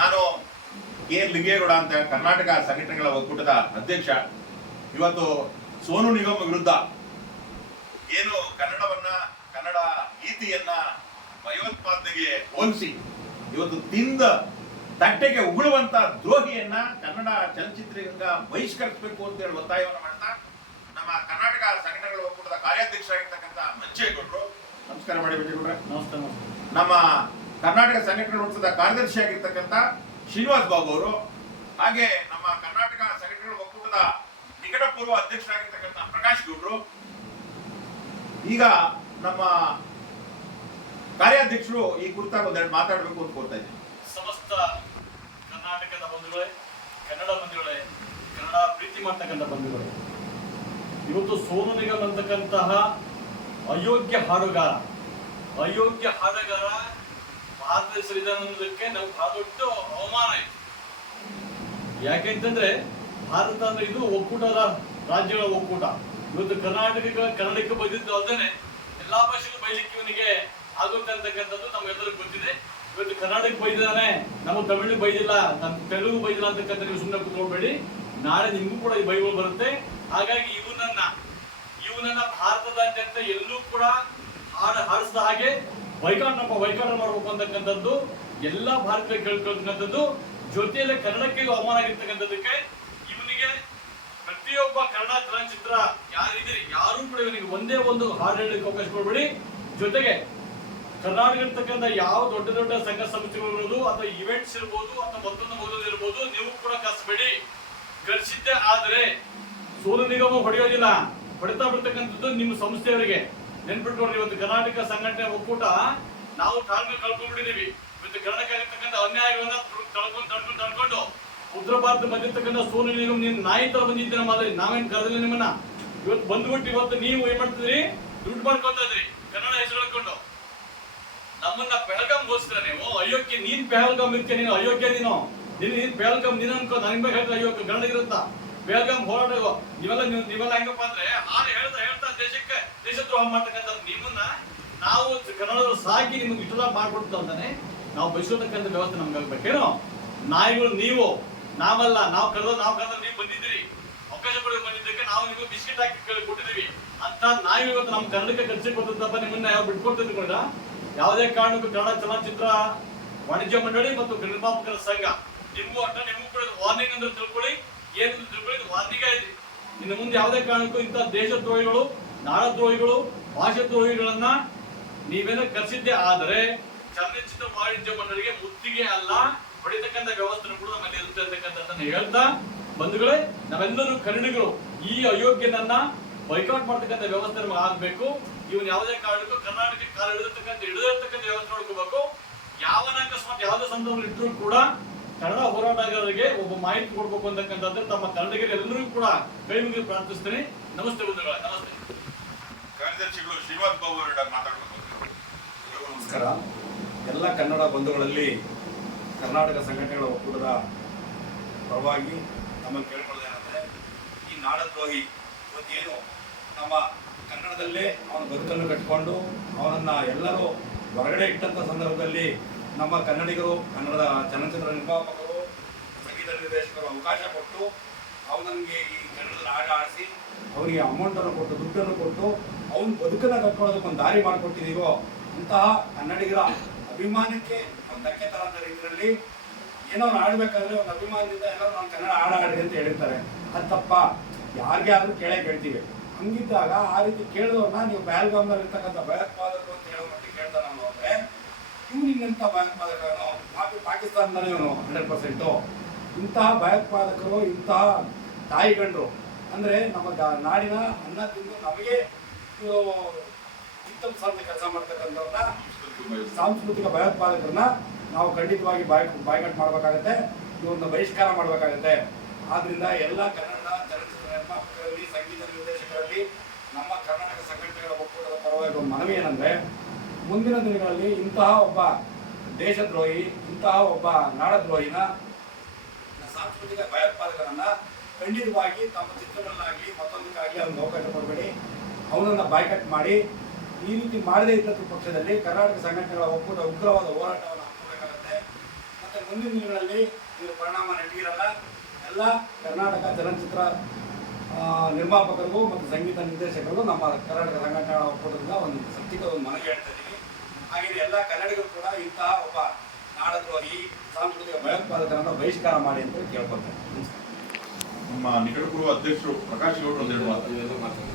ನಾನು ಕೆ ಲಿಂಗೇಗೌಡ ಅಂತ ಕರ್ನಾಟಕ ಸಂಘಟನೆಗಳ ಒಕ್ಕೂಟದ ಅಧ್ಯಕ್ಷ. ಇವತ್ತು ಸೋನು ನಿಗಮ್ ವಿರುದ್ಧ ಏನು ಕನ್ನಡ ನೀತಿಯನ್ನ ಭಯೋತ್ಪಾದನೆಗೆ ಹೋಲಿಸಿ ಇವತ್ತು ತಿಂದ ತಟ್ಟೆಗೆ ಉಗುಳುವಂತ ದ್ರೋಹಿಯನ್ನ ಕನ್ನಡ ಚಲನಚಿತ್ರರಂಗ ಬಹಿಷ್ಕರಿಸಬೇಕು ಅಂತ ಹೇಳಿ ಒತ್ತಾಯವನ್ನು ಮಾಡ್ತಾ ನಮ್ಮ ಕರ್ನಾಟಕ ಸಂಘಟನೆಗಳ ಒಕ್ಕೂಟದ ಕಾರ್ಯಾಧ್ಯಕ್ಷರಾಗಿರ್ತಕ್ಕಂಥ ಮಂಚೇಗೌಡರು, ನಮಸ್ಕಾರ ಮಾಡಿ ಮಂಚೇಗೌಡ್ರೆ. ನಮಸ್ತೆ. ನಮ್ಮ ಕರ್ನಾಟಕ ಸಂಘಟನೆಗಳ ಒಕ್ಕೂಟದ ಕಾರ್ಯದರ್ಶಿ ಆಗಿರ್ತಕ್ಕಂಥ ಶ್ರೀನಿವಾಸ್ ಬಾಬು ಅವರು, ಹಾಗೆ ನಮ್ಮ ಕರ್ನಾಟಕ ಸಂಘಟನೆಗಳ ಒಕ್ಕೂಟದ ನಿಕಟಪೂರ್ವ ಅಧ್ಯಕ್ಷರಾಗಿರ್ತಕ್ಕಂಥ ಪ್ರಕಾಶ್ ಗೌಡ್ರು, ಈಗ ನಮ್ಮ ಕಾರ್ಯಾಧ್ಯಕ್ಷರು ಈ ಕುರಿತಾಗಿ ಒಂದೆರಡು ಮಾತಾಡಬೇಕು ಅಂತ ಕೋರ್ತಾ ಇದ್ದೀನಿ. ಸಮಸ್ತ ಕರ್ನಾಟಕದ ಬಂಧುಗಳೇ, ಕನ್ನಡ ಬಂಧುಗಳೇ, ಕನ್ನಡ ಪ್ರೀತಿ ಮಾಡ್ತಕ್ಕಂಥ ಬಂಧುಗಳೇ, ಇವತ್ತು ಸೋನು ನಿಗಮ್ ಅಂತಕ್ಕಂತಹ ಅಯೋಗ್ಯ ಹಾಡುಗಾರ ಭಾರತ ದೇಶದ ಅನ್ನೋದಕ್ಕೆ ನಾವು ಬಹಳ ದೊಡ್ಡ ಅವಮಾನ ಆಯ್ತು. ಯಾಕೆಂತಂದ್ರೆ ಭಾರತ ಅಂದ್ರೆ ಇದು ಒಕ್ಕೂಟದ ರಾಜ್ಯಗಳ ಒಕ್ಕೂಟ. ಇವತ್ತು ಕನ್ನಡಕ್ಕೆ ಬೈದಿದ್ದು ಅಲ್ಲದೆ ಎಲ್ಲಾ ಭಾಷೆಗಳು ಬೈಲಿಕ್ಕೆ ಇವನಿಗೆ ಆಗುತ್ತೆ ಅಂತಕ್ಕಂಥದ್ದು ನಮ್ಗೆಲ್ಲರಿಗೂ ಗೊತ್ತಿದೆ. ಇವತ್ತು ಕರ್ನಾಟಕ ಬೈದಿದ್ದಾನೆ, ನಮ್ಮ ತಮಿಳು ಬೈದಿಲ್ಲ, ನಮ್ಮ ತೆಲುಗು ಬೈದಿಲ್ಲ ಅಂತಕ್ಕಂಥ ನೀವು ಸುಮ್ಮನೆ ಕೂತ್ಕೊಳ್ಬೇಡಿ. ನಾಳೆ ನಿಮಗೂ ಕೂಡ ಈ ಬೈಬಲ್ ಬರುತ್ತೆ. ಹಾಗಾಗಿ ಇವನನ್ನ ಭಾರತದಾದ್ಯಂತ ಎಲ್ಲೂ ಕೂಡ ಹಾಡಿಸಿದ ಹಾಗೆ ವೈಕಾಟ್ ಮಾಡಬೇಕು ಅಂತಕ್ಕಂಥದ್ದು ಎಲ್ಲ ಭಾರತೀಯ ಕೇಳ್ಕೊಳ್ತಕ್ಕಂಥದ್ದು. ಜೊತೆಯಲ್ಲೇ ಕನ್ನಡಕ್ಕೆ ಅವಮಾನ ಆಗಿರ್ತಕ್ಕಂಥದ್ದಕ್ಕೆ ಇವನಿಗೆ ಪ್ರತಿಯೊಬ್ಬ ಕನ್ನಡ ಚಲನಚಿತ್ರ ಯಾರಿದ್ದೀರಿ ಯಾರು ಕೂಡ ಇವನಿಗೆ ಒಂದೇ ಒಂದು ಹಾಡು ಹೇಳಲಿಕ್ಕೆ ಅವಕಾಶ ಕೊಡಬೇಡಿ. ಜೊತೆಗೆ ಕರ್ನಾಟಕ ಇರ್ತಕ್ಕಂಥ ಯಾವ ದೊಡ್ಡ ಸಂಘ ಸಂಸ್ಥೆಗಳು ಇರ್ಬೋದು ಅಥವಾ ಇವೆಂಟ್ಸ್ ಇರ್ಬೋದು ಅಥವಾ ಮತ್ತೊಂದು ಇರ್ಬೋದು, ನೀವು ಕೂಡ ಕಳಿಸಬೇಡಿ. ಕಳಿಸಿದ್ದೆ ಆದ್ರೆ ಸೋನು ನಿಗಮ ಹೊಡೆಯೋದಿಲ್ಲ, ಹೊಡೆತಾ ಬಿಡ್ತಕ್ಕಂಥದ್ದು ನಿಮ್ಮ ಸಂಸ್ಥೆಯವರಿಗೆ. ನೆನ್ಪಿಟ್ಕೊಂಡ್ರಿ, ಇವತ್ತು ಕರ್ನಾಟಕ ಸಂಘಟನೆ ಒಕ್ಕೂಟ ನಾವು ಕಳ್ಕೊಂಡ್ಬಿಟ್ಟಿದೀವಿ. ಇವತ್ತು ಕರ್ನಾಟಕ ಆಗಿರ್ತಕ್ಕಂಥ ಅನ್ಯಾಯಗಳನ್ನ ತಡ್ಕೊಂಡು ಉತ್ತರ ಭಾರತ ಬಂದಿರ್ತಕ್ಕಂಥ ಸೋನು ನಿಗಮ್ ನೀನು ನಾಯಿ ತರ ಬಂದಿದ್ದೆ ನಮ್ಮ ಮಾದರಿ. ನಾವೇನ್ ಕರೆದಿಲ್ಲ ನಿಮ್ಮನ್ನ. ಇವತ್ತು ಬಂದ್ಬಿಟ್ಟು ಇವತ್ತು ನೀವು ಏನ್ ಮಾಡ್ತಿದ್ರಿ, ದುಡ್ಡು ಮಾಡ್ಕೊತಾ ಇದ್ರಿ ಕನ್ನಡ ಹೆಸರು ಹೇಳ್ಕೊಂಡು. ನಮ್ಮನ್ನ ಪೆಹಲ್ಗಾಮ್ ಗೋಸ್ಕರ ನೀವು ಅಯೋಗ್ಯ, ನೀನ್ ಪೆಹಲ್ಗಾಮ್ ಇರ್ತೀಯ, ನೀನು ಅಯೋಗ್ಯ, ನೀನು ಪೆಹಲ್ಗಾಮ್ ನೀನು ಅನ್ಕೋ. ನನಗೆ ಬಗ್ಗೆ ಹೇಳ್ತಾ ಅಯೋಗ್ಯ ಕನ್ನಡಿಗರಂತ ಪೆಹಲ್ಗಾಮ್ ಹೋರಾಟ ನೀವೆಲ್ಲ ಹೆಂಗಪ್ಪ ಅಂದ್ರೆ ಹಾಡು ಹೇಳ್ತಾ ದೇಶಕ್ಕೆ ದೇಶದ್ರೋಹ ಮಾಡ್ತಕ್ಕಂಥ ನಿಮ್ಮನ್ನ ನಾವು ಕನ್ನಡದವ್ರು ಸಾಕಿ ನಿಮ್ಗೆ ಇಷ್ಟೆಲ್ಲ ಮಾಡ್ಕೊಡ್ತು ಅಂತಾನೆ ನಾವು ಬಯಸತಕ್ಕಂಥ ವ್ಯವಸ್ಥೆ ನಮ್ಗೆ ಆಗ್ಬೇಕೇನೋ. ನಾಯಿಗಳು ನೀವು, ನಾವಲ್ಲ. ನಾವು ಕರೆದ ನೀವು ಬಂದಿದ್ದೀರಿ, ಅವಕಾಶ ಪಡೆದು ಬಂದಿದ್ದಕ್ಕೆ ನಾವು ನಿಮಗೆ ಬಿಸ್ಕೆಟ್ ಹಾಕಿ ಕೊಟ್ಟಿದ್ದೀವಿ ಅಂತ ನಾಯಿ ಇವತ್ತು ನಮ್ಮ ಕನ್ನಡಕ್ಕೆ ಖರ್ಚಿ ಕೊಡ್ತದಪ್ಪ. ನಿಮ್ಮನ್ನ ಯಾವ ಬಿಟ್ಕೊಡ್ತಿದ್ಕೊಂಡ ಯಾವುದೇ ಕಾರಣಕ್ಕೂ ಕನ್ನಡ ಚಲನಚಿತ್ರ ವಾಣಿಜ್ಯ ಮಂಡಳಿ ಮತ್ತು ನಿರ್ಮಾಪಕರ ಸಂಘ ನಿಮಗೂ ಕೂಡ ವಾರ್ನಿಂಗ್ ಅಂದ್ರೆ ತಿಳ್ಕೊಳ್ಳಿ. ಏನು ತಿಳ್ಕೊಳ್ಳಿ, ವಾರ್ನಿಂಗ್ ಆಯ್ತು. ಇನ್ನು ಮುಂದೆ ಯಾವುದೇ ಕಾರಣಕ್ಕೂ ಇಂಥ ದೇಶದ್ರೋಹಿಗಳು, ನಾಡದ್ರೋಹಿಗಳು, ಭಾಷಾ ದ್ರೋಹಿಗಳನ್ನ ನೀವೇನೋ ಕರೆಸಿದ್ದೆ ಆದರೆ ಚಲನಚಿತ್ರ ವಾಣಿಜ್ಯ ಮಂಡಳಿಗೆ ಮುತ್ತಿಗೆ ಅಲ್ಲ ಹೊಡಿತಕ್ಕಂಥ ವ್ಯವಸ್ಥೆ ಕೂಡ ನಮ್ಮಲ್ಲಿ ಇರುತ್ತೆ ಅಂತಕ್ಕಂಥದ್ದನ್ನ ಹೇಳ್ತಾ, ಬಂಧುಗಳೇ, ನಾವೆಲ್ಲರೂ ಕನ್ನಡಿಗರು ಈ ಅಯೋಗ್ಯನನ್ನ ಬೈಕಾಟ್ ಮಾಡ್ತಕ್ಕಂಥ ವ್ಯವಸ್ಥೆ ನಮಗೆ ಆಗ್ಬೇಕು. ಇವನ್ ಯಾವುದೇ ಕಾರಣಕ್ಕೂ ಕರ್ನಾಟಕಕ್ಕೆ ಕಾಲ ಹಿಡಿದಿರ್ತಕ್ಕಂಥ ವ್ಯವಸ್ಥೆ ನೋಡ್ಕೋಬೇಕು. ಯಾವನ ಅಕಸ್ಮಾತ್ ಯಾವುದೇ ಸಂದರ್ಭದಲ್ಲಿ ಇಟ್ಟರು ಕೂಡ ಕನ್ನಡ ಹೋರಾಟಗಾರರಿಗೆ ಒಬ್ಬ ಮಾಹಿತಿ ಕೊಡ್ಬೇಕು ಅಂತಕ್ಕಂಥದ್ದು ತಮ್ಮ ಕನ್ನಡಿಗರೆಲ್ಲರಿಗೂ ಕೂಡ ಕೈ ಮುಗಿದು ಪ್ರಾರ್ಥಿಸ್ತೇನೆ. ನಮಸ್ತೆ ಬಂಧುಗಳೇ, ನಮಸ್ತೆ. ಕಾರ್ಯದರ್ಶಿಗಳು ಶ್ರೀನಿವಾಸ್ ಬಾಬು ಅವರ ಮಾತಾಡಬೇಕು. ನಮಸ್ಕಾರ. ಎಲ್ಲ ಕನ್ನಡ ಬಂಧುಗಳಲ್ಲಿ ಕರ್ನಾಟಕ ಸಂಘಟನೆಗಳ ಒಕ್ಕೂಟದ ಪರವಾಗಿ ನಮ್ಮನ್ನು ಕೇಳ್ಕೊಳ್ಳೋದೇನೆಂದರೆ, ಈ ನಾಡದ್ರೋಹಿ ಇವತ್ತೇನು ನಮ್ಮ ಕನ್ನಡದಲ್ಲೇ ಅವನ ಬದುಕನ್ನು ಕಟ್ಟಿಕೊಂಡು ಅವನನ್ನು ಎಲ್ಲರೂ ಹೊರಗಡೆ ಇಟ್ಟಂಥ ಸಂದರ್ಭದಲ್ಲಿ ನಮ್ಮ ಕನ್ನಡಿಗರು, ಕನ್ನಡದ ಚಲನಚಿತ್ರ ನಿರ್ಮಾಪಕರು, ಸಂಗೀತ ನಿರ್ದೇಶಕರು ಅವಕಾಶ ಕೊಟ್ಟು ಅವನಿಗೆ ಈ ಕನ್ನಡದ ಆಟ ಆಡಿಸಿ ಅವನಿಗೆ ಅಮೌಂಟನ್ನು ಕೊಟ್ಟು, ದುಡ್ಡನ್ನು ಕೊಟ್ಟು ಅವನ ಬದುಕನ್ನು ಕಟ್ಕೊಳ್ಳೋದಕ್ಕೆ ಒಂದು ದಾರಿ ಮಾಡಿಕೊಟ್ಟಿದ್ದೀವೋ ಅಂತಹ ಕನ್ನಡಿಗರ ಅಭಿಮಾನಕ್ಕೆ ಒಂದು ಧಕ್ಕೆ ತರಂತ ರೀತಿಯಲ್ಲಿ ಏನೋ ಆಡಬೇಕಾದ್ರೆ ಒಂದು ಅಭಿಮಾನದಿಂದ ಎಲ್ಲರೂ ನಾನು ಕನ್ನಡ ಆಡಿ ಅಂತ ಹೇಳಿರ್ತಾರೆ. ಅದು ತಪ್ಪ, ಯಾರಿಗೆ ಆದರೂ ಕೇಳ್ತೀವಿ. ಹಂಗಿದ್ದಾಗ ಆ ರೀತಿ ಕೇಳಿದವ್ರನ್ನ ನೀವು ಪಹಲ್ಗಾಮ್ನಲ್ಲಿ ಇರ್ತಕ್ಕಂಥ ಭಯೋತ್ಪಾದಕರು ಅಂತ ಹೇಳೋ ಮಟ್ಟಿಗೆ ಕೇಳ್ತಾನೆ ಅಂದರೆ ಇವನಿಂತ ಭಯೋತ್ಪಾದಕನು ಪಾಕಿಸ್ತಾನದಲ್ಲೇ ಇವನು 100%. ಇಂತಹ ಭಯೋತ್ಪಾದಕರು, ಇಂತಹ ತಾಯಿಗಂಡರು ಅಂದರೆ ನಮ್ಮ ನಾಡಿನ ಅನ್ನ ತಿಂದು ನಮಗೆ ವಿಧ್ವಂಸ ಕೆಲಸ ಮಾಡ್ತಕ್ಕಂಥವ್ರನ್ನ, ಸಾಂಸ್ಕೃತಿಕ ಭಯೋತ್ಪಾದಕರನ್ನ ನಾವು ಖಂಡಿತವಾಗಿ ಬಾಯ್ಕಾಟ್ ಮಾಡಬೇಕಾಗತ್ತೆ, ಇವ್ರನ್ನ ಬಹಿಷ್ಕಾರ ಮಾಡಬೇಕಾಗತ್ತೆ. ಆದ್ರಿಂದ ಎಲ್ಲ ಕನ್ನಡ ಚಲನಚಿತ್ರ ನಿರ್ಮಾಪಕರಲ್ಲಿ, ಸಂಗೀತ ನಿರ್ದೇಶಕರಲ್ಲಿ ನಮ್ಮ ಕರ್ನಾಟಕ ಸಂಘಟನೆಗಳ ಒಕ್ಕೂಟದ ಪರವಾಗಿ ಒಂದು ಮನವಿ ಏನಂದ್ರೆ, ಮುಂದಿನ ದಿನಗಳಲ್ಲಿ ಇಂತಹ ಒಬ್ಬ ದೇಶದ್ರೋಹಿ, ಇಂತಹ ಒಬ್ಬ ನಾಡದ್ರೋಹಿನ, ಸಾಂಸ್ಕೃತಿಕ ಭಯೋತ್ಪಾದಕರನ್ನ ಖಂಡಿತವಾಗಿ ತಮ್ಮ ಚಿತ್ರಗಳನ್ನಾಗಲಿ ಮತ್ತೊಂದಕ್ಕಾಗಲಿ ಅವ್ನಿಗೆ ಅವಕಾಶ ಕೊಡಬೇಡಿ, ಅವನನ್ನು ಬಾಯ್ಕಟ್ ಮಾಡಿ. ಈ ರೀತಿ ಮಾಡದೇ ಇದ್ದ ಪಕ್ಷದಲ್ಲಿ ಕರ್ನಾಟಕ ಸಂಘಟನೆಗಳ ಒಕ್ಕೂಟ ಉಗ್ರವಾದ ಹೋರಾಟವನ್ನು ಹಾಕಬೇಕಾಗತ್ತೆ. ಮತ್ತೆ ಮುಂದಿನ ದಿನಗಳಲ್ಲಿ ಇದು ಪರಿಣಾಮ ನೆಟ್ಟಿರಲ್ಲ. ಎಲ್ಲ ಕರ್ನಾಟಕ ಚಲನಚಿತ್ರ ನಿರ್ಮಾಪಕರಿಗೂ ಮತ್ತು ಸಂಗೀತ ನಿರ್ದೇಶಕರಿಗೂ ನಮ್ಮ ಕರ್ನಾಟಕ ಸಂಘಟನಾ ಒಕ್ಕೂಟದಿಂದ ಒಂದು ಸತ್ಯಕ್ಕೆ ಒಂದು ಮನವಿ ಹೇಳ್ತಾ ಇದ್ದೀವಿ. ಹಾಗೆಯೇ ಎಲ್ಲ ಕನ್ನಡಿಗರು ಕೂಡ ಇಂತಹ ಒಬ್ಬ ನಾಡದ್ರೋಹಿ ಸಾಂಸ್ಕೃತಿಕ ಭಯೋತ್ಪಾದಕರನ್ನು ಬಹಿಷ್ಕಾರ ಮಾಡಿ ಅಂತ ಕೇಳ್ಕೊಳ್ತಾರೆ. ನಮ್ಮ ನಿಕಟಪೂರ್ವ ಅಧ್ಯಕ್ಷರು ಪ್ರಕಾಶ್ ಗೌಡ್ರು ಒಂದು 2 ಮಾತು.